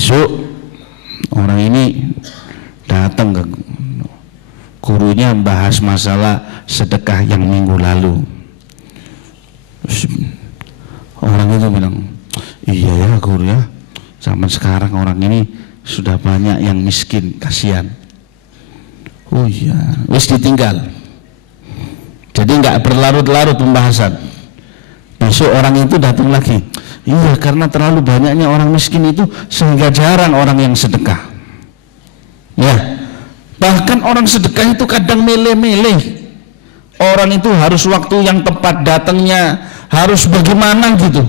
Besok orang ini datang ke gurunya bahas masalah sedekah yang minggu lalu. Orang itu bilang, iya ya guru ya, zaman sekarang orang ini sudah banyak yang miskin, kasihan. Oh iya, wis ditinggal. Jadi nggak berlarut-larut pembahasan. Besok orang itu datang lagi. Iya, karena terlalu banyaknya orang miskin itu sehingga jarang orang yang sedekah. Ya, bahkan orang sedekah itu kadang milih-milih. Orang itu harus waktu yang tepat datangnya, harus bagaimana gitu.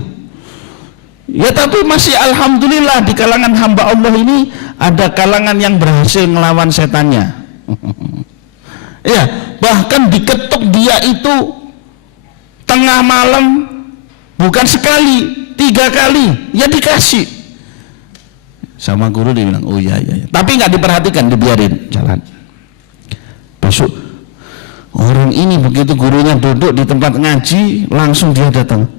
Ya tapi masih alhamdulillah di kalangan hamba Allah ini ada kalangan yang berhasil melawan setannya. Ya, bahkan diketuk dia itu tengah malam, bukan sekali, 3 kali, ya dikasih. Sama guru dia bilang, oh iya, tapi nggak diperhatikan, dibiarin jalan. Besok orang ini begitu gurunya duduk di tempat ngaji, langsung dia datang.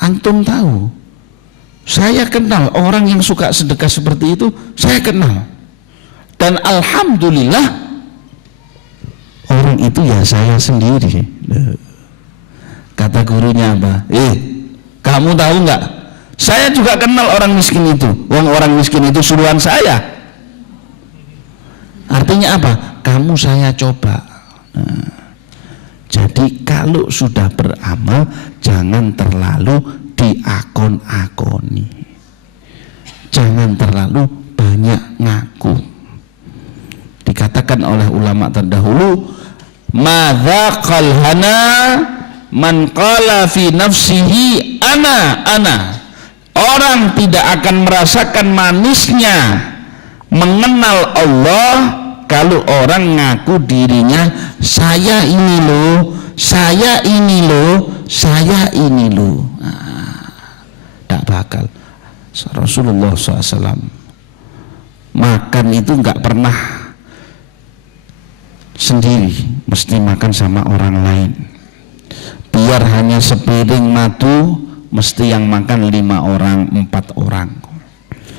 Antum tahu, saya kenal orang yang suka sedekah seperti itu, saya kenal. Dan alhamdulillah orang itu ya saya sendiri. Kata gurunya apa? Kamu tahu nggak? Saya juga kenal orang miskin itu. Orang miskin itu suruhan saya. Artinya apa? Kamu saya coba. Jadi kalau sudah beramal jangan terlalu diakon-akoni, jangan terlalu banyak ngaku. Dikatakan oleh ulama terdahulu, madzaqal hana man qala fi nafsihi ana. Orang tidak akan merasakan manisnya mengenal Allah kalau orang ngaku dirinya saya ini loh, saya ini loh, saya ini loh. Tak bakal. Rasulullah SAW makan itu nggak pernah sendiri, mesti makan sama orang lain. Biar hanya sepiring madu, mesti yang makan 5 orang, 4 orang.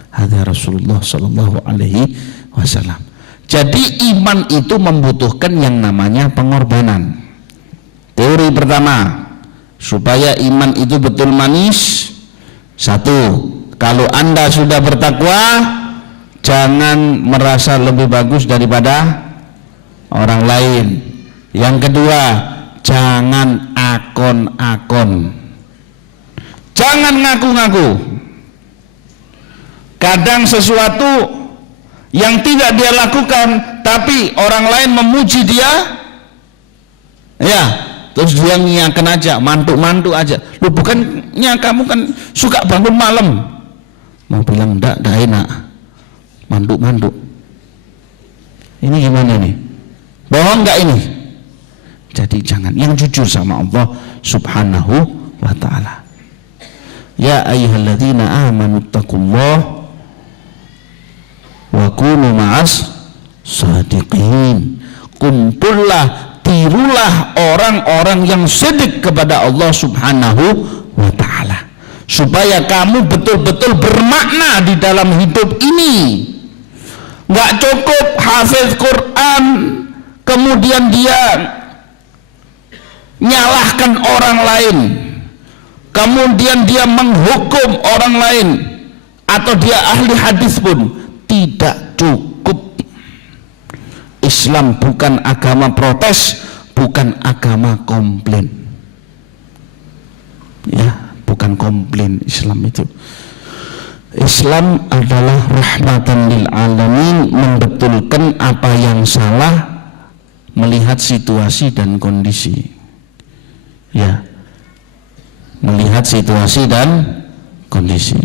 Hadza Rasulullah Sallallahu Alaihi Wasallam. Jadi iman itu membutuhkan yang namanya pengorbanan. Teori pertama, supaya iman itu betul manis, 1, kalau Anda sudah bertakwa, jangan merasa lebih bagus daripada orang lain. Yang kedua, jangan akon-akon, jangan ngaku-ngaku. Kadang sesuatu yang tidak dia lakukan tapi orang lain memuji dia, ya terus dia ngiyakan aja, mantuk-mantuk aja. Lu bukannya kamu kan suka bangun malam, mau bilang enggak enak, mantuk-mantuk. Ini gimana nih? Bohong enggak ini? Jadi jangan, yang jujur sama Allah Subhanahu wa ta'ala. Ya ayyuhalladzina amanu taqullaha wa kunu ma'as shadiqin. Kumpullah, tirulah orang-orang yang sedik kepada Allah Subhanahu wa ta'ala, supaya kamu betul-betul bermakna di dalam hidup ini. Nggak cukup hafiz Quran kemudian dia nyalahkan orang lain, kemudian dia menghukum orang lain, atau dia ahli hadis pun tidak cukup. Islam bukan agama protes, bukan agama komplain. Ya, bukan komplain Islam itu. Islam adalah rahmatan lil alamin, membetulkan apa yang salah, melihat situasi dan kondisi. Ya, melihat situasi dan kondisi.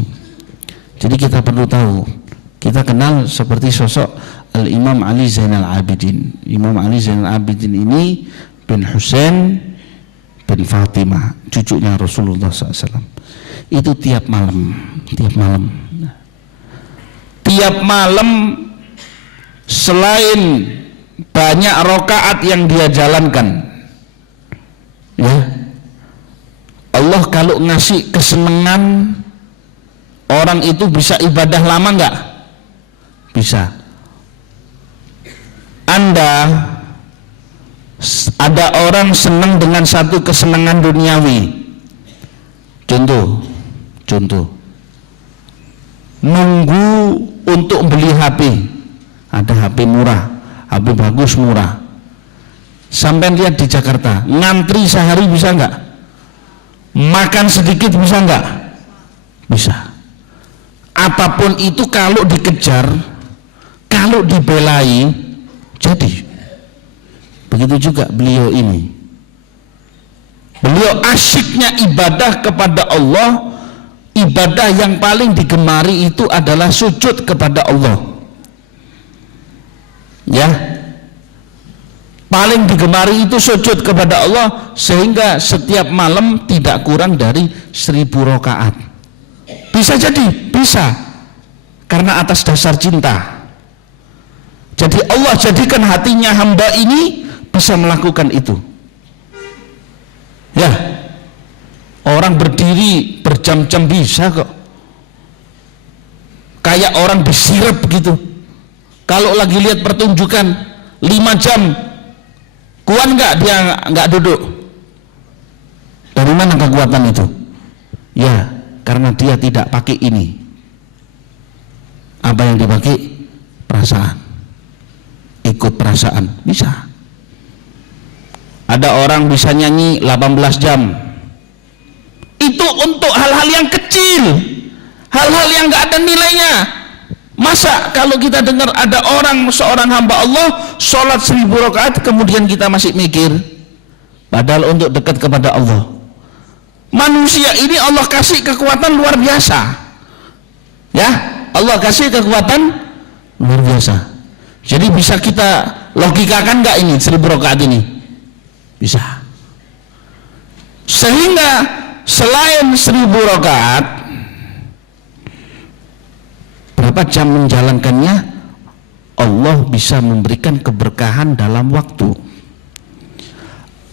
Jadi kita perlu tahu, kita kenal seperti sosok Al-Imam Ali Zainal Abidin. Imam Ali Zainal Abidin ini bin Husain bin Fatimah, cucunya Rasulullah SAW. Itu tiap malam selain banyak rakaat yang dia jalankan, ya, Allah kalau ngasih kesenangan orang itu bisa ibadah lama enggak? Bisa. Anda ada orang senang dengan satu kesenangan duniawi. Contoh. Nunggu untuk beli HP. Ada HP murah, HP bagus murah. Sampai lihat di Jakarta, ngantri sehari bisa nggak? Makan sedikit bisa nggak? Bisa. Apapun itu kalau dikejar, kalau dibelai, jadi. Begitu juga beliau ini. Beliau asyiknya ibadah kepada Allah. Ibadah yang paling digemari itu adalah sujud kepada Allah. Ya, paling digemari itu sujud kepada Allah, sehingga setiap malam tidak kurang dari 1000 rakaat. Bisa jadi, bisa, karena atas dasar cinta. Jadi Allah jadikan hatinya hamba ini bisa melakukan itu. Ya, orang berdiri berjam-jam bisa kok. Kayak orang disirep gitu. Kalau lagi lihat pertunjukan 5 jam, kuat nggak dia nggak duduk? Dari mana kekuatan itu? Ya, karena dia tidak pakai ini. Apa yang dipakai? Perasaan. Ikut perasaan. Bisa. Ada orang bisa nyanyi 18 jam. Itu untuk hal-hal yang kecil, hal-hal yang nggak ada nilainya. Masa kalau kita dengar ada seorang hamba Allah sholat 1000 rakaat, kemudian kita masih mikir, padahal untuk dekat kepada Allah. Manusia ini Allah kasih kekuatan luar biasa. Ya, Allah kasih kekuatan luar biasa. Jadi bisa kita logikakan nggak ini 1000 rakaat ini? Bisa. Sehingga selain 1000 rakaat, berapa jam menjalankannya, Allah bisa memberikan keberkahan dalam waktu.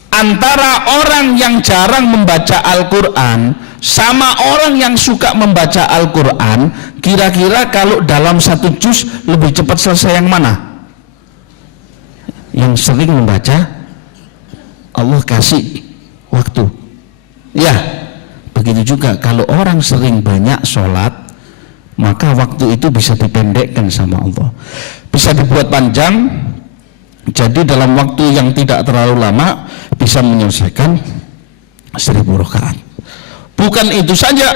Antara orang yang jarang membaca Al-Quran sama orang yang suka membaca Al-Quran, kira-kira kalau dalam 1 juz lebih cepat selesai yang mana? Yang sering membaca, Allah kasih waktu. Ya, begitu juga kalau orang sering banyak sholat, maka waktu itu bisa dipendekkan sama Allah, bisa dibuat panjang. Jadi dalam waktu yang tidak terlalu lama bisa menyelesaikan 1000 rakaat. Bukan itu saja,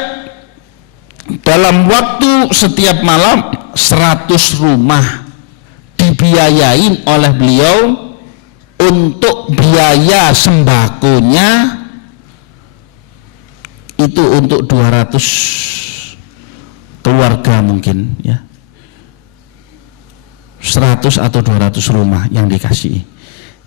dalam waktu setiap malam 100 rumah dibiayain oleh beliau. Untuk biaya sembakonya itu untuk 200 keluarga mungkin, ya, 100 atau 200 rumah yang dikasih.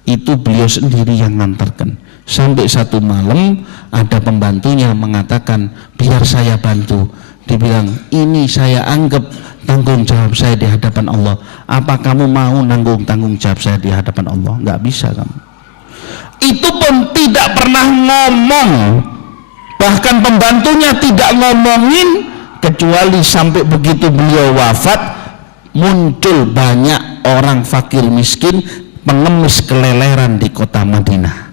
Itu beliau sendiri yang ngantarkan. Sampai satu malam ada pembantunya mengatakan, biar saya bantu. Dibilang, ini saya anggap tanggung jawab saya di hadapan Allah. Apa kamu mau nanggung tanggung jawab saya di hadapan Allah? Nggak bisa kamu. Itu pun tidak pernah ngomong. Bahkan pembantunya tidak ngomongin, kecuali sampai begitu beliau wafat, muncul banyak orang fakir miskin pengemis keleleran di kota Madinah.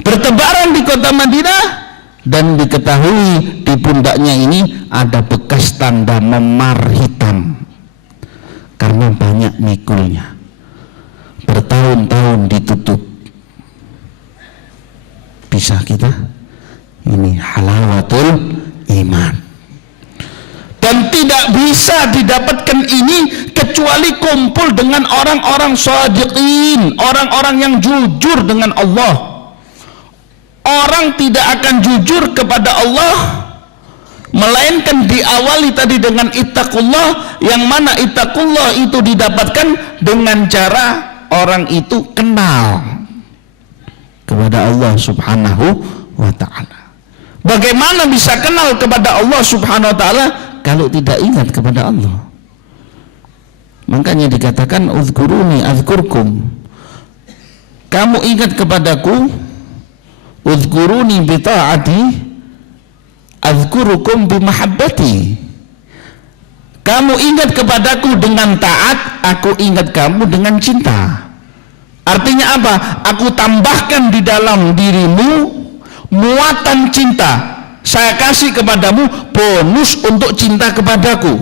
Bertebaran di kota Madinah, dan diketahui di pundaknya ini ada bekas tanda memar hitam karena banyak mikulnya, bertahun-tahun ditutup. Bisa kita? Ini halawatul iman. Dan tidak bisa didapatkan ini kecuali kumpul dengan orang-orang shadiqin, orang-orang yang jujur dengan Allah. Orang tidak akan jujur kepada Allah melainkan diawali tadi dengan ittaqullah, yang mana ittaqullah itu didapatkan dengan cara orang itu kenal kepada Allah Subhanahu wa ta'ala. Bagaimana bisa kenal kepada Allah Subhanahu wa ta'ala kalau tidak ingat kepada Allah? Makanya dikatakan uzkuruni azkurkum. Kamu ingat kepadaku, uzkuruni bi ta'ati azkurukum bi mahabbati. Kamu ingat kepadaku dengan taat, aku ingat kamu dengan cinta. Artinya apa? Aku tambahkan di dalam dirimu muatan cinta. Saya kasih kepadamu bonus untuk cinta kepadaku.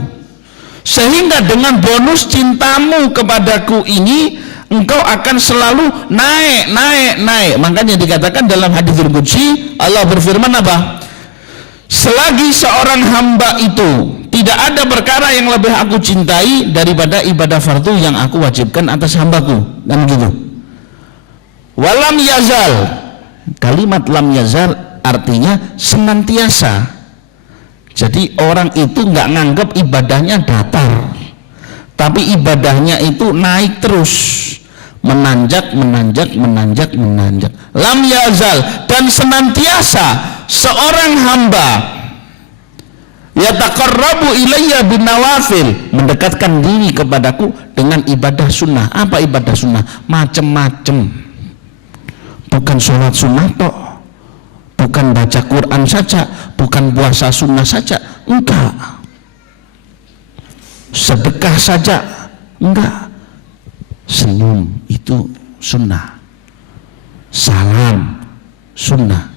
Sehingga dengan bonus cintamu kepadaku ini, engkau akan selalu naik. Makanya dikatakan dalam hadits qudsi, Allah berfirman apa? Selagi seorang hamba itu tidak ada perkara yang lebih aku cintai daripada ibadah fardu yang aku wajibkan atas hambaku, kan gitu. Walam yazal, kalimat lam yazal artinya senantiasa. Jadi orang itu nggak nganggap ibadahnya datar, tapi ibadahnya itu naik terus, menanjak. Lam yazal, dan senantiasa seorang hamba yataqarrabu ilayya bin nawafil, mendekatkan diri kepadaku dengan ibadah sunnah. Apa ibadah sunnah? Macem-macem, bukan sholat sunnah tok, bukan baca Quran saja, bukan puasa sunnah saja, enggak, sedekah saja enggak, senyum itu sunnah, salam sunnah.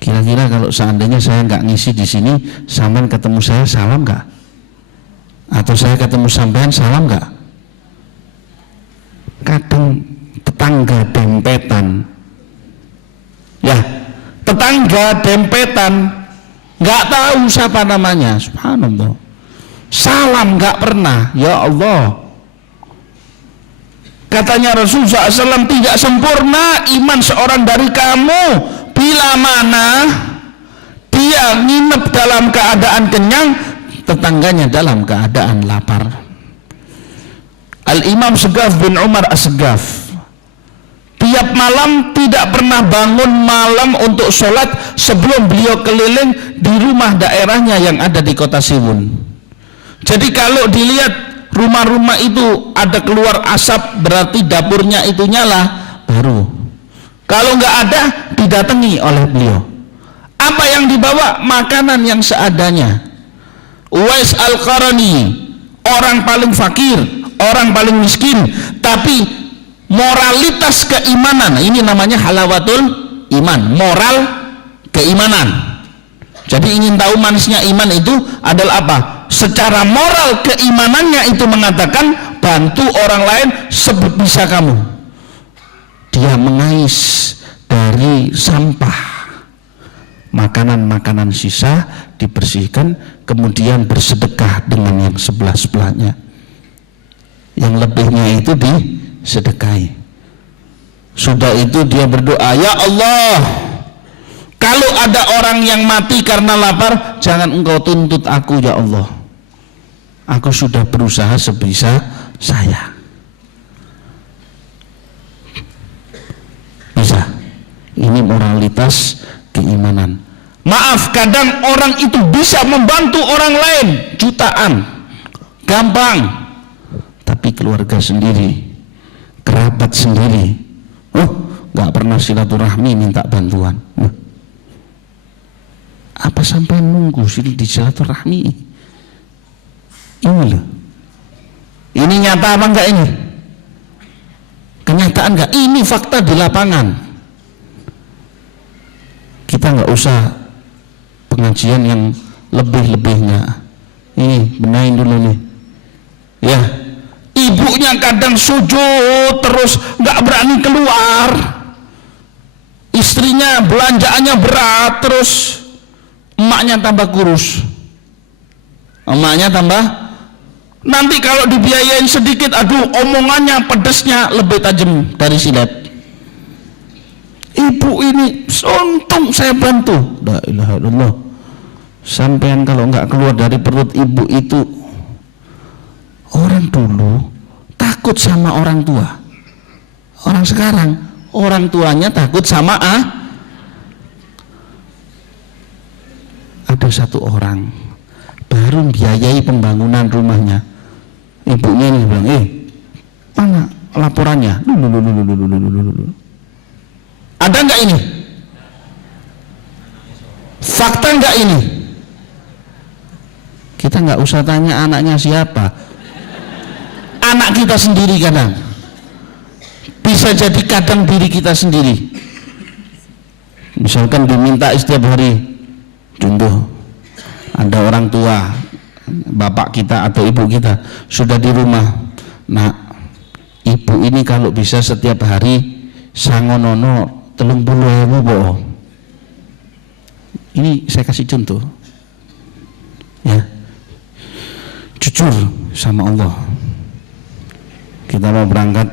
Kira-kira kalau seandainya saya nggak ngisi di sini, sampean ketemu saya salam nggak? Atau saya ketemu sampean salam nggak? Kadang tetangga dempetan, ya tetangga dempetan, nggak tahu siapa namanya, subhanallah, salam nggak pernah, ya Allah. Katanya Rasulullah SAW, tidak sempurna iman seorang dari kamu bila mana dia nginep dalam keadaan kenyang, tetangganya dalam keadaan lapar. Al-Imam Segaf bin Umar As-Segaf tiap malam tidak pernah bangun malam untuk sholat sebelum beliau keliling di rumah daerahnya yang ada di kota Siwun. Jadi kalau dilihat rumah-rumah itu ada keluar asap, berarti dapurnya itu nyala baru. Kalau nggak ada, didatangi oleh beliau. Apa yang dibawa? Makanan yang seadanya. Uwais Al-Qarani, orang paling fakir, orang paling miskin, tapi moralitas keimanan, ini namanya halawatul iman, moral keimanan. Jadi ingin tahu manisnya iman itu adalah apa? Secara moral keimanannya itu mengatakan, bantu orang lain sebisa kamu. Dia mengais dari sampah, makanan-makanan sisa dibersihkan, kemudian bersedekah dengan yang sebelah-sebelahnya, yang lebihnya itu disedekahi. Sudah itu dia berdoa, ya Allah, kalau ada orang yang mati karena lapar, jangan engkau tuntut aku, ya Allah, aku sudah berusaha sebisa saya. Bisa. Ini moralitas keimanan. Maaf, kadang orang itu bisa membantu orang lain jutaan, gampang, tapi keluarga sendiri, kerabat sendiri, nggak pernah silaturahmi minta bantuan. Apa sampai nunggu sini di silaturahmi? Ini loh. Ini nyata apa enggak ini? Kenyataan enggak? Ini fakta di lapangan. Kita nggak usah pengajian yang lebih-lebihnya. Ini benahin dulu nih. Ya, ibunya kadang sujud terus nggak berani keluar. Istrinya belanjaannya berat terus, emaknya tambah kurus. Emaknya tambah, nanti kalau dibiayain sedikit, aduh omongannya pedesnya lebih tajam dari silet. Ibu ini untung saya bantu. La ilaha illallah. Sampean kalau nggak keluar dari perut ibu itu, orang dulu takut sama orang tua. Orang sekarang orang tuanya takut sama Ada satu orang baru biayai pembangunan rumahnya. Ibunya ini bilang, mana laporannya? Ada nggak ini? Fakta nggak ini? Kita nggak usah tanya anaknya siapa, anak kita sendiri kadang, bisa jadi kadang diri kita sendiri. Misalkan diminta setiap hari, contoh ada orang tua, bapak kita atau ibu kita sudah di rumah, nah ibu ini kalau bisa setiap hari sangonono 30.000 boh. Ini saya kasih contoh ya, jujur sama Allah, kita mau berangkat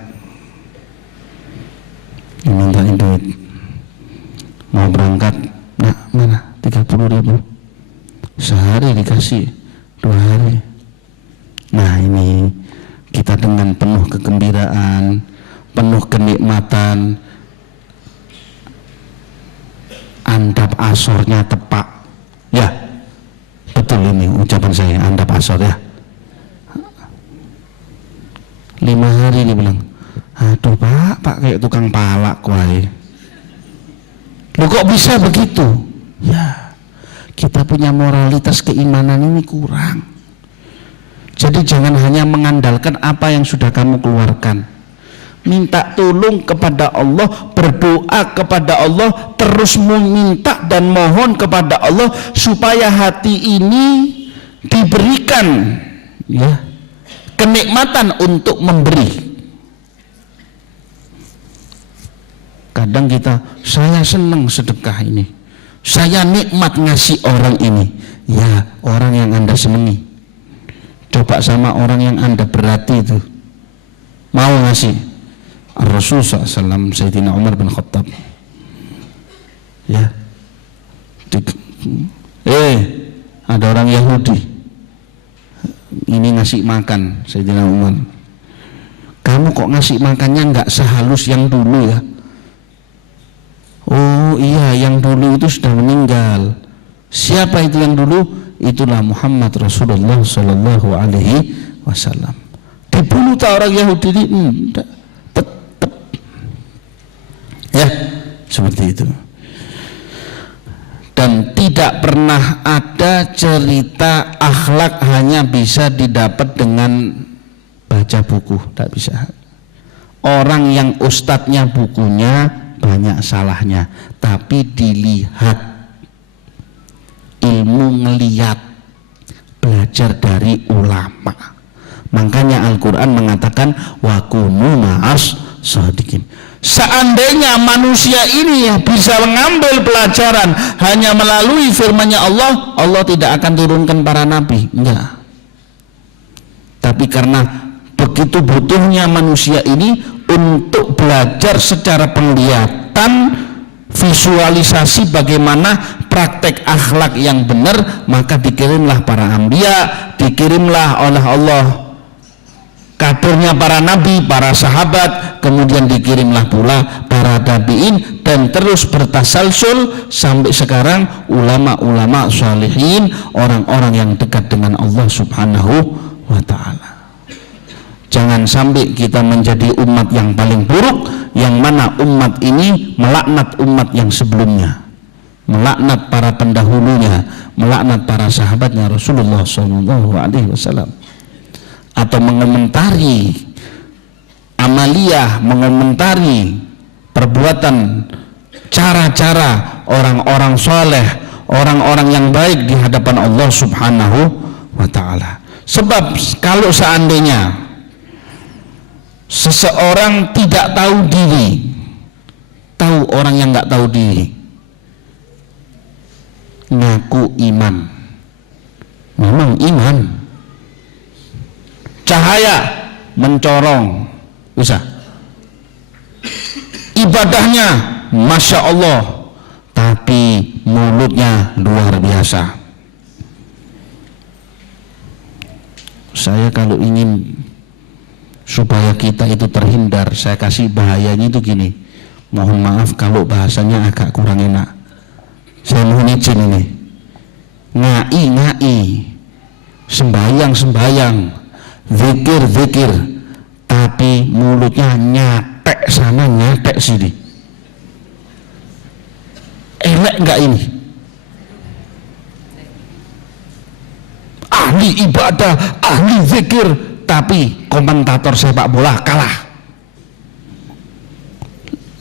mintain duit, mau berangkat, nah mana 30.000, sehari dikasih 2 hari. Nah ini kita dengan penuh kegembiraan, penuh kenikmatan, andap asornya tepak ya, betul ini ucapan saya, andap asor ya, 5 hari dia bilang, aduh pak kayak tukang palak kuai. Loh kok bisa begitu ya, kita punya moralitas keimanan ini kurang. Jadi jangan hanya mengandalkan apa yang sudah kamu keluarkan, minta tolong kepada Allah, berdoa kepada Allah, terus meminta dan mohon kepada Allah supaya hati ini diberikan ya kenikmatan untuk memberi. Kadang kita, saya senang sedekah ini, saya nikmat ngasih orang ini, ya orang yang Anda senangi. Coba sama orang yang Anda berarti itu mau ngasih. Rasul SAW, Sayyidina Umar bin Khattab ya, ada orang Yahudi ini ngasih makan Sayyidina Umar, kamu kok ngasih makannya nggak sehalus yang dulu ya? Oh iya, yang dulu itu sudah meninggal. Siapa itu yang dulu? Itulah Muhammad Rasulullah Sallallahu Alaihi Wasallam. Dibunuh tak orang Yahudi ini? Enggak, tetap ya seperti itu. Dan tidak pernah ada cerita akhlak hanya bisa didapat dengan baca buku, tak bisa. Orang yang ustadznya bukunya banyak salahnya, tapi dilihat, ilmu ngeliat, belajar dari ulama. Makanya Al-Quran mengatakan wa kunu ma'as shadiqin. Seandainya manusia ini bisa mengambil pelajaran hanya melalui firman-Nya Allah, Allah tidak akan turunkan para nabi, enggak. Tapi karena begitu butuhnya manusia ini untuk belajar secara penglihatan, visualisasi bagaimana praktek akhlak yang benar, maka dikirimlah para anbiya, dikirimlah oleh Allah kadernya para nabi, para sahabat, kemudian dikirimlah pula para tabi'in, dan terus bertasalsul sampai sekarang ulama-ulama shalihin, orang-orang yang dekat dengan Allah Subhanahu wa ta'ala. Jangan sampai kita menjadi umat yang paling buruk, yang mana umat ini melaknat umat yang sebelumnya, melaknat para pendahulunya, melaknat para sahabatnya Rasulullah SAW, atau mengomentari amaliyah, mengomentari perbuatan, cara-cara orang-orang soleh, orang-orang yang baik di hadapan Allah Subhanahu wa ta'ala. Sebab kalau seandainya seseorang tidak tahu diri, tahu orang yang nggak tahu diri, ngaku iman, memang iman, cahaya mencorong, bisa, ibadahnya Masya Allah, tapi mulutnya luar biasa. Saya kalau ingin supaya kita itu terhindar, saya kasih bahayanya itu gini, mohon maaf kalau bahasanya agak kurang enak, saya mohon izin ini, ngai, sembayang, zikir, tapi mulutnya nyatek sana nyatek sini. Elek enggak ini? ahli ibadah, ahli zikir, tapi komentator sepak bola kalah.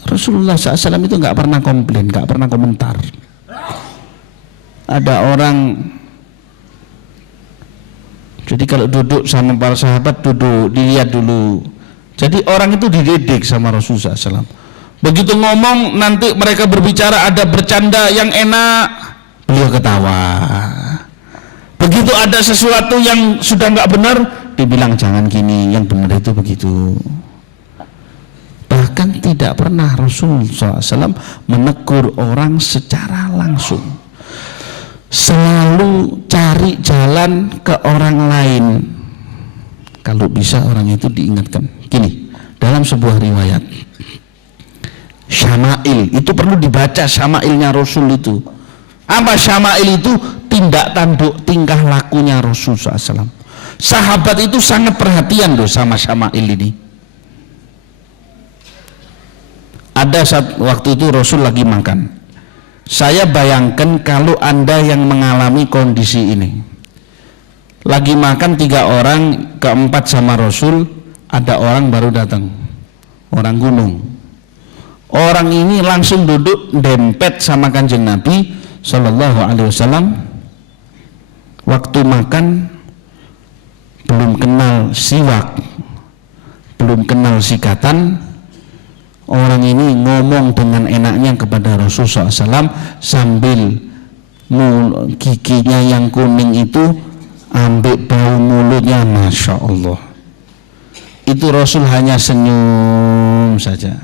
Rasulullah SAW itu nggak pernah komplain, nggak pernah komentar. Ada orang, jadi kalau duduk sama para sahabat, duduk dilihat dulu. Jadi orang itu dididik sama Rasulullah SAW. Begitu ngomong, nanti mereka berbicara, ada bercanda yang enak, beliau ketawa. Begitu ada sesuatu yang sudah nggak benar, dibilang jangan gini, yang benar itu begitu. Bahkan tidak pernah Rasulullah SAW menegur orang secara langsung. Selalu cari jalan ke orang lain. Kalau bisa orang itu diingatkan. Gini, dalam sebuah riwayat, Syama'il, itu perlu dibaca Syama'ilnya Rasul itu. Apa Syama'il itu? Tindak tanduk tingkah lakunya Rasulullah SAW. Sahabat itu sangat perhatian loh sama Syama'il ini. Ada saat waktu itu Rasul lagi makan. Saya bayangkan kalau Anda yang mengalami kondisi ini. Lagi makan 3 orang, keempat sama Rasul, ada orang baru datang. Orang gunung. Orang ini langsung duduk dempet sama Kanjeng Nabi Sallallahu Alaihi Wasallam. Waktu makan belum kenal siwak, belum kenal sikatan. Orang ini ngomong dengan enaknya kepada Rasulullah SAW sambil giginya yang kuning itu ambil bau mulutnya, Masya Allah. Itu Rasul hanya senyum saja.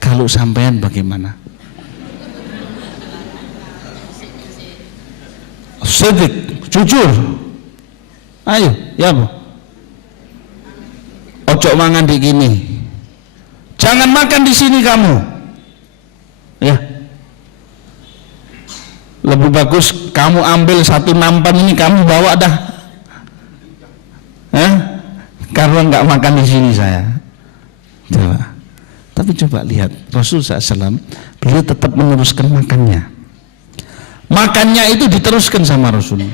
Kalau sampean bagaimana? Sedik, jujur. Ayo, ya Bu. Ojo mangan di gini. Jangan makan di sini kamu. Ya. Lebih bagus kamu ambil satu nampan ini kamu bawa dah. Karena nggak makan di sini saya. Coba. Tapi coba lihat Rasulullah SAW, beliau tetap meneruskan makannya. Makannya itu diteruskan sama Rasul.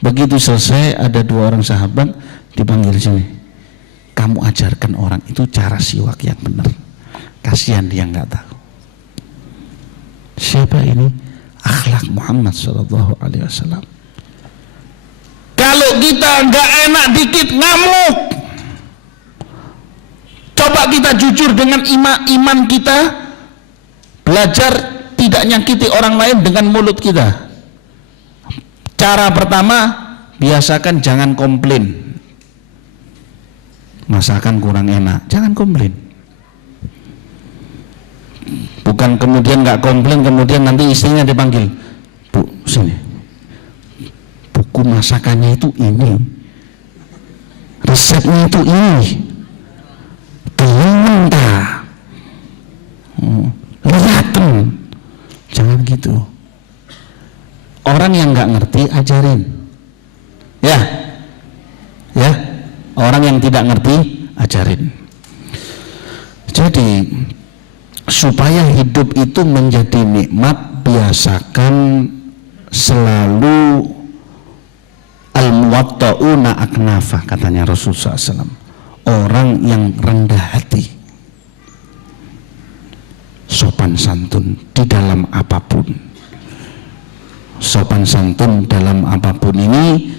Begitu selesai, ada 2 orang sahabat dipanggil sini. Kamu ajarkan orang itu cara siwak yang benar. Kasihan dia nggak tahu. Siapa ini? Akhlak Muhammad Sallallahu Alaihi Wasallam. Kalau kita nggak enak dikit ngamuk. Coba kita jujur dengan iman kita, belajar tidak nyakiti orang lain dengan mulut kita. Cara pertama, biasakan jangan komplain. Masakan kurang enak, jangan komplain. Bukan kemudian nggak komplain, kemudian nanti istrinya dipanggil, Bu, sini, buku masakannya itu ini, resepnya itu ini, mentah, lihatin, jangan gitu. Orang yang nggak ngerti ajarin, ya. Orang yang tidak ngerti ajarin. Jadi supaya hidup itu menjadi nikmat, biasakan selalu al-muwatta'una aknafa, katanya Rasulullah SAW. Orang yang rendah hati, sopan santun di dalam apapun. Sopan santun dalam apapun ini,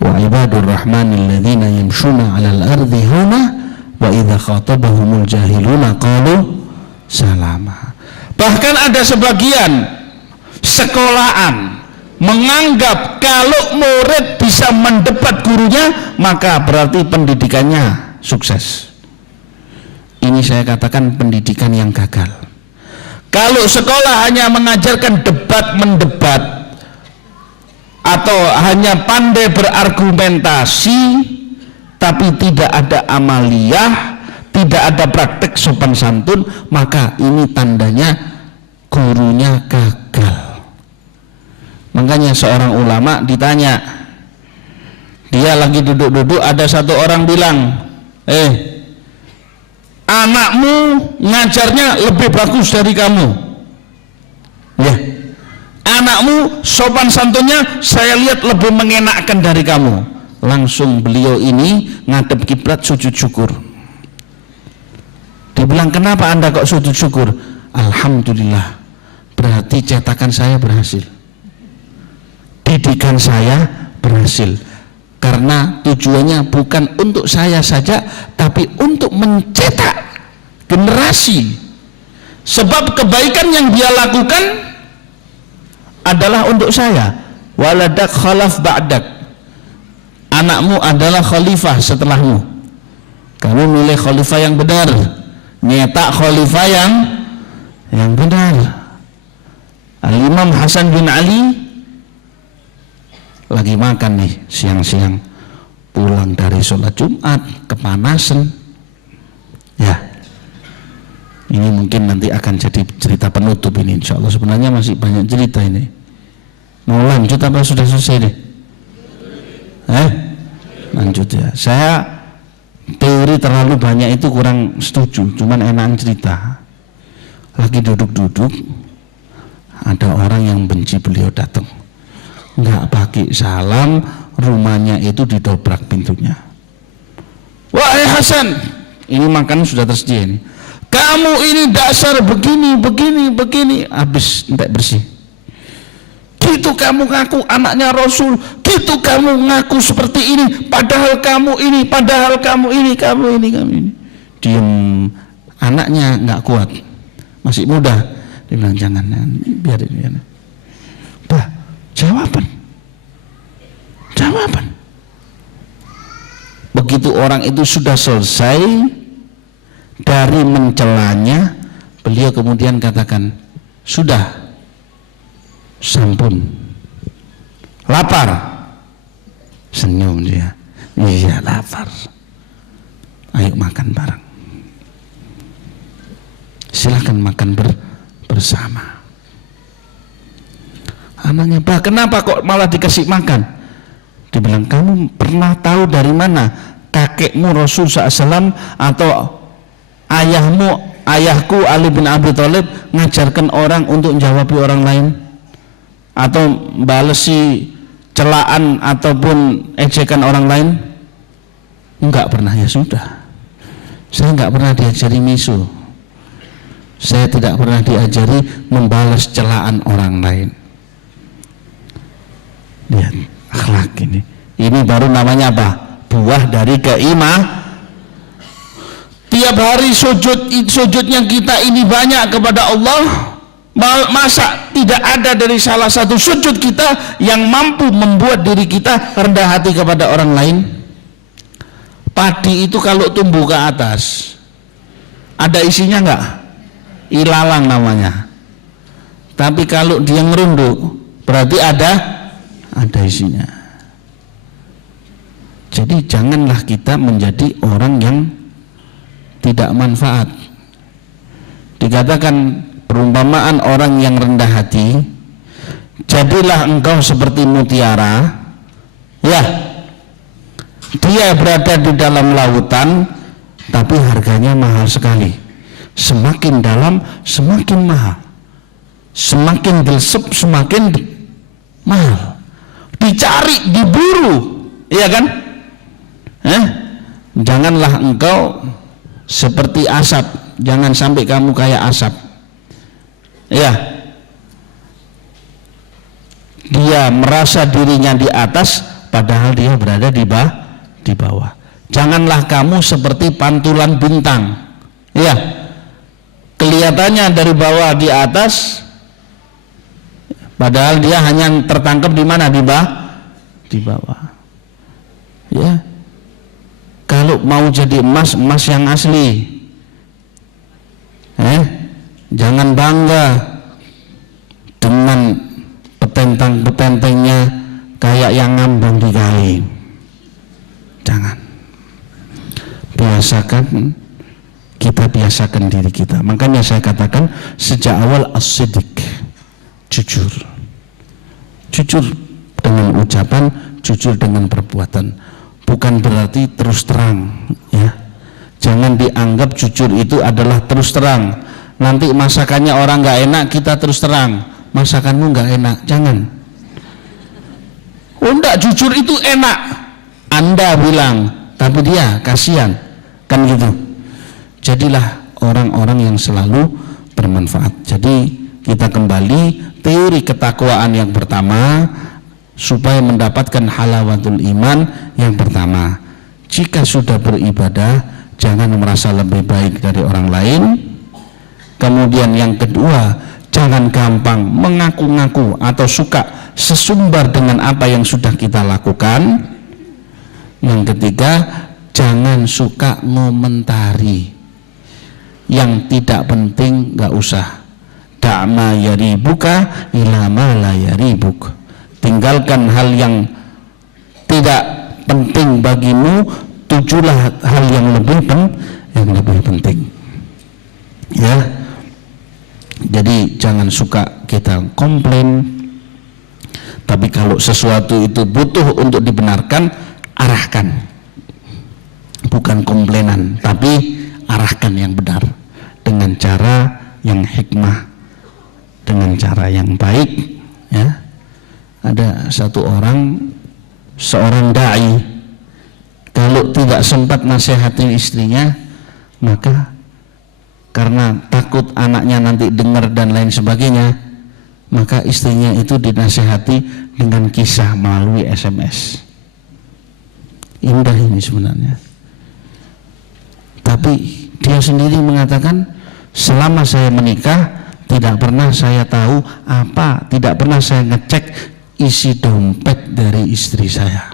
wa ibadur rahmanil ladzina yamshuna 'alal ardi hauna wa idza khatabahumul jahiluna qalu salama. Bahkan ada sebagian sekolahan menganggap kalau murid bisa mendebat gurunya maka berarti pendidikannya sukses. Ini saya katakan pendidikan yang gagal. Kalau sekolah hanya mengajarkan debat mendebat atau hanya pandai berargumentasi tapi tidak ada amaliyah, tidak ada praktek sopan santun, maka ini tandanya gurunya gagal. Makanya seorang ulama ditanya, dia lagi duduk-duduk, ada satu orang bilang, anakmu ngajarnya lebih bagus dari kamu. Ya, anakmu sopan santunnya saya lihat lebih mengenakkan dari kamu. Langsung beliau ini ngadep kiblat sujud syukur. Dibilang, kenapa anda kok sujud syukur? Alhamdulillah, berarti cetakan saya berhasil, didikan saya berhasil. Karena tujuannya bukan untuk saya saja, tapi untuk mencetak generasi. Sebab kebaikan yang dia lakukan adalah untuk saya. Waladak khalaf ba'dak, anakmu adalah khalifah setelahmu. Kamu milih khalifah yang benar, nyetak khalifah yang benar. Al-Imam Hasan bin Ali lagi makan nih siang-siang, pulang dari sholat Jumat kepanasan. Ya, ini mungkin nanti akan jadi cerita penutup ini, insya Allah. Sebenarnya masih banyak cerita ini. Mau lanjut apa sudah selesai deh? Lanjut ya. Saya teori terlalu banyak itu kurang setuju, cuman enakan cerita. Lagi duduk-duduk, ada orang yang benci beliau datang, nggak pakai salam, rumahnya itu didobrak pintunya. Wahai Hasan, ini makanan sudah tersedia ini. Kamu ini dasar begini, habis entek bersih. Gitu kamu ngaku anaknya Rasul, gitu kamu ngaku seperti ini, padahal kamu ini. Diem, anaknya nggak kuat, masih muda. Dia bilang, jangan, biarin. Bah, jawaban. Begitu orang itu sudah selesai dari mencelanya, beliau kemudian katakan, sudah, sampun, lapar. Senyum dia, iya lapar, ayo makan bareng, silahkan makan bersama. Anaknya, bah kenapa kok malah dikasih makan? Dibilang, kamu pernah tahu dari mana kakekmu Rasul SAW atau ayahku Ali bin Abi Thalib ngajarkan orang untuk menjawabi orang lain atau balesi celaan ataupun ejekan orang lain? Enggak pernah. Ya sudah, saya enggak pernah diajari misu, saya tidak pernah diajari membalas celaan orang lain. Lihat akhlak ini baru namanya apa? Buah dari keimanan. Tiap hari sujudnya kita ini banyak kepada Allah. Masa tidak ada dari salah satu sujud kita yang mampu membuat diri kita rendah hati kepada orang lain? Padi itu kalau tumbuh ke atas, ada isinya enggak? Ilalang namanya. Tapi kalau dia ngerunduk, berarti ada isinya. Jadi janganlah kita menjadi orang yang tidak manfaat. Dikatakan perumpamaan orang yang rendah hati, jadilah engkau seperti mutiara, ya, dia berada di dalam lautan tapi harganya mahal sekali. Semakin dalam semakin mahal, semakin delesep semakin mahal, dicari, diburu, iya kan? Janganlah engkau seperti asap, jangan sampai kamu kayak asap. Ya, dia merasa dirinya di atas padahal dia berada di bawah. Janganlah kamu seperti pantulan bintang, ya, kelihatannya dari bawah di atas padahal dia hanya tertangkap di mana? Di bawah. Ya, kalau mau jadi emas yang asli, jangan bangga dengan petentang-petentengnya kayak yang ngambang di kali. Jangan. Kita biasakan diri kita. Makanya saya katakan sejak awal as-siddiq, jujur dengan ucapan, jujur dengan perbuatan. Bukan berarti terus terang, ya. Jangan dianggap jujur itu adalah terus terang. Nanti masakannya orang nggak enak kita terus terang, masakanmu nggak enak, jangan. Oh enggak, jujur itu enak, Anda bilang, tapi dia kasihan, kan gitu. Jadilah orang-orang yang selalu bermanfaat. Jadi kita kembali teori ketakwaan yang pertama, supaya mendapatkan halawatul iman yang pertama, jika sudah beribadah jangan merasa lebih baik dari orang lain. Kemudian yang kedua, jangan gampang mengaku-ngaku atau suka sesumbar dengan apa yang sudah kita lakukan. Yang ketiga, jangan suka ngomentari yang tidak penting, nggak usah. Da'ma yaribuka ila ma la yaribuk. Tinggalkan hal yang tidak penting bagimu, tujulah hal yang lebih penting. Ya. Jadi jangan suka kita komplain. Tapi kalau sesuatu itu butuh untuk dibenarkan, arahkan. Bukan komplainan, tapi arahkan yang benar dengan cara yang hikmah, dengan cara yang baik, ya. Ada seorang dai, kalau tidak sempat nasihatin istrinya, maka karena takut anaknya nanti dengar dan lain sebagainya, maka istrinya itu dinasihati dengan kisah melalui SMS. Indah ini sebenarnya. Tapi dia sendiri mengatakan, selama saya menikah tidak pernah saya tahu tidak pernah saya ngecek isi dompet dari istri saya.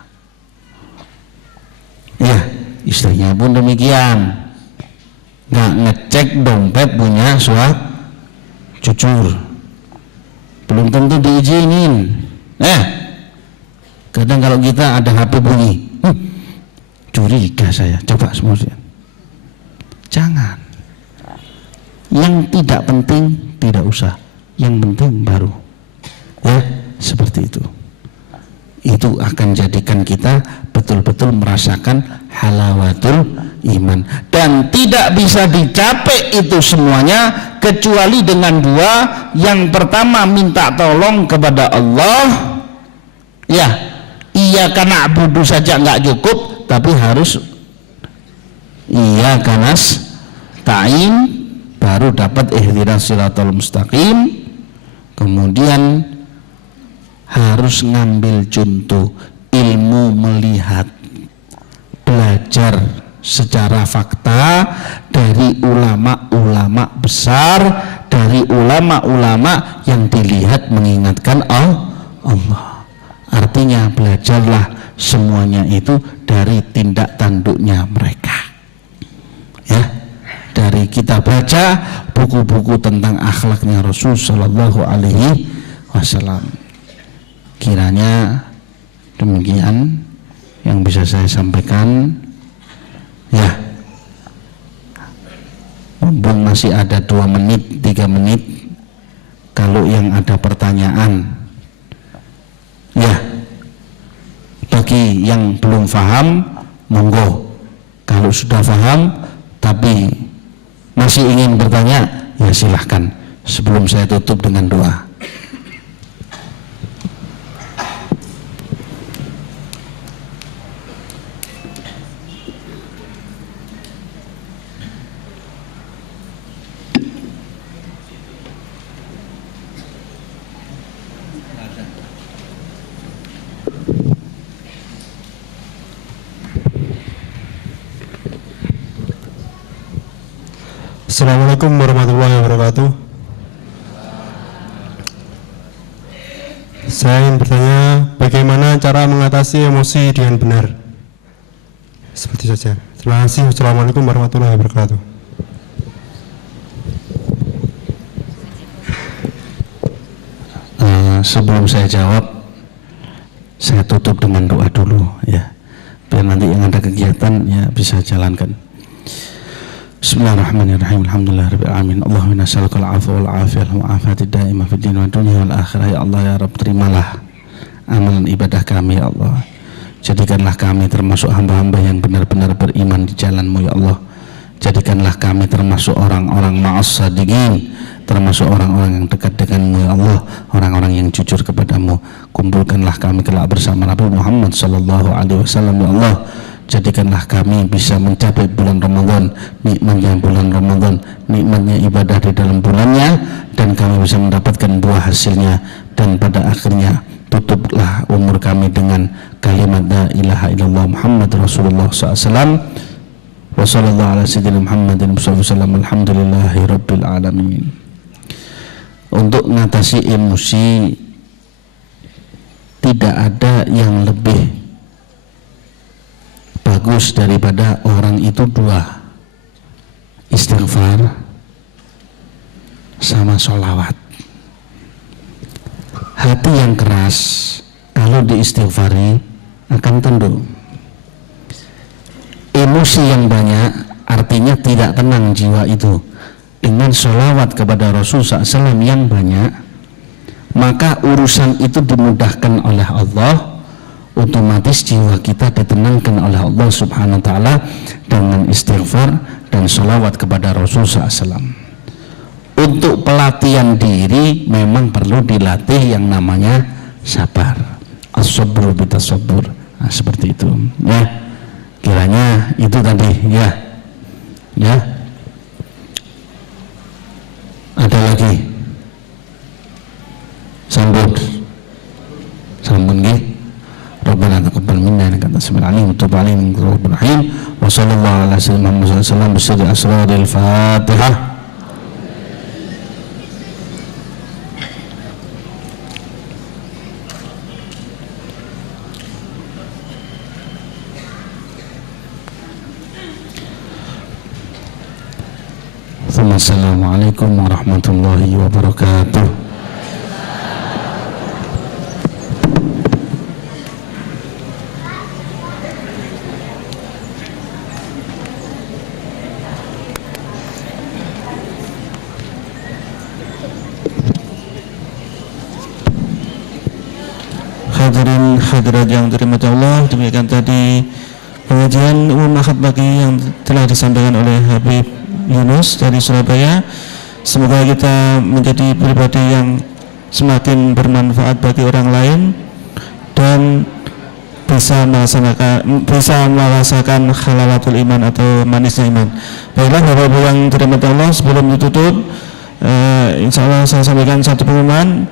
Ya, istrinya pun demikian, nggak ngecek dompet punya jujur, belum tentu diizinin. Kadang kalau kita ada HP bunyi, curiga saya, coba semua. Jangan. Yang tidak penting tidak usah, yang penting baru, ya, seperti itu. Itu akan jadikan kita betul-betul merasakan halawatul iman, dan tidak bisa dicapai itu semuanya kecuali dengan dua. Yang pertama, minta tolong kepada Allah, ya. Iyyaka na'budu saja nggak cukup, tapi harus iyyaka nasta'in, baru dapat ihdinas siratal mustaqim. Kemudian harus ngambil contoh ilmu, melihat, belajar secara fakta dari ulama-ulama besar, dari ulama-ulama yang dilihat mengingatkan Allah. Artinya belajarlah semuanya itu dari tindak tanduknya mereka, ya. Dari kita baca buku-buku tentang akhlaknya Rasul Shallallahu Alaihi Wasallam. Kiranya demikian yang bisa saya sampaikan, ya. Mumpung masih ada 2 menit, 3 menit, kalau yang ada pertanyaan, ya, bagi yang belum paham, monggo. Kalau sudah paham tapi masih ingin bertanya, ya silahkan. Sebelum saya tutup dengan doa. Assalamualaikum warahmatullahi wabarakatuh. Saya ingin bertanya, bagaimana cara mengatasi emosi dengan benar? Seperti saja. Terima kasih. Assalamualaikum warahmatullahi wabarakatuh. Sebelum saya jawab, saya tutup dengan doa dulu, ya, biar nanti yang ada kegiatan ya bisa jalankan. Bismillahirrahmanirrahim. Alhamdulillahirabbil alamin. Allahumma nas'alukal afwa wal afiyah wal afiyatid daimah fid din wad dunya wal akhirah. Ya Allah, ya Rabb, terimalah amalan ibadah kami, ya Allah. Jadikanlah kami termasuk hamba-hamba yang benar-benar beriman di jalan-Mu, ya Allah. Jadikanlah kami termasuk orang-orang ma'as sadiqin, termasuk orang-orang yang dekat denganmu ya Allah, orang-orang yang jujur kepadamu. Kumpulkanlah kami kelak bersama Nabi Muhammad sallallahu alaihi wasallam ya Allah. Jadikanlah kami bisa mencapai bulan Ramadan, nikmatnya bulan Ramadan, nikmatnya ibadah di dalam bulannya, dan kami bisa mendapatkan buah hasilnya, dan pada akhirnya tutuplah umur kami dengan kalimat la ilaha illallah Muhammad Rasulullah SAW. Wa sallallahu ala sayyidina Muhammadin wasallam, alhamdulillahi rabbil alamin. Untuk mengatasi emosi, tidak ada yang lebih bagus daripada orang itu dua, istighfar sama sholawat. Hati yang keras kalau diistighfari akan tunduk. Emosi yang banyak artinya tidak tenang jiwa itu. Dengan sholawat kepada Rasul SAW yang banyak, maka urusan itu dimudahkan oleh Allah. Otomatis jiwa kita ditenangkan oleh Allah Subhanahu wa ta'ala dengan istighfar dan sholawat kepada Rasul SAW. Untuk pelatihan diri memang perlu dilatih yang namanya sabar, as-sabru bitasabur. Nah, seperti itu ya, kiranya itu tadi ya. Ada lagi? Sambut nggih. Rabbana taqabbal minna innaka antas samiul alim wa tub alaina innaka tawwabur rahim. Wa sallallahu ala sayyidina Muhammad sallallahu alaihi wasallam bi asraril Fatihah. Assalamualaikum warahmatullahi wabarakatuh. Hadirin hadirat yang dirahmati Allah, demikian tadi pengajian umum Ahad pagi yang telah disampaikan oleh Habib Yunus dari Surabaya. Semoga kita menjadi pribadi yang semakin bermanfaat bagi orang lain dan bisa merasakan halawatul iman atau manisnya iman. Baiklah Bapak Ibu yang dirahmati Allah, sebelum ditutup insya Allah saya sampaikan satu pengumuman.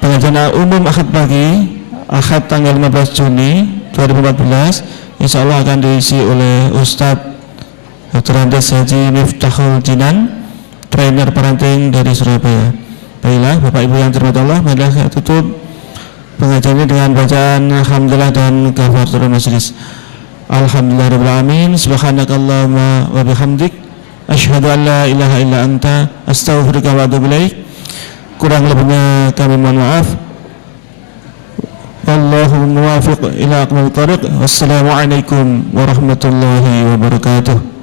Pengajian umum Ahad pagi, Ahad tanggal 15 Juni 2014 insya Allah akan diisi oleh Ustadz Dr. Andes Haji Miftahul Jinan, trainer parenting dari Surabaya. Baiklah Bapak Ibu yang dirahmati Allah, marilah saya tutup pengajiannya dengan bacaan Alhamdulillah dan kafaratul majlis. Alhamdulillahirabbil alamin, subhanakallahumma wa bihamdik, asyhadu an la ilaha illa anta, astaghfiruka wa atubu ilaik. Kurang lebihnya kami mohon maaf. Wallahu muwaffiq ila aqwamit thoriq. Wassalamualaikum warahmatullahi wabarakatuh.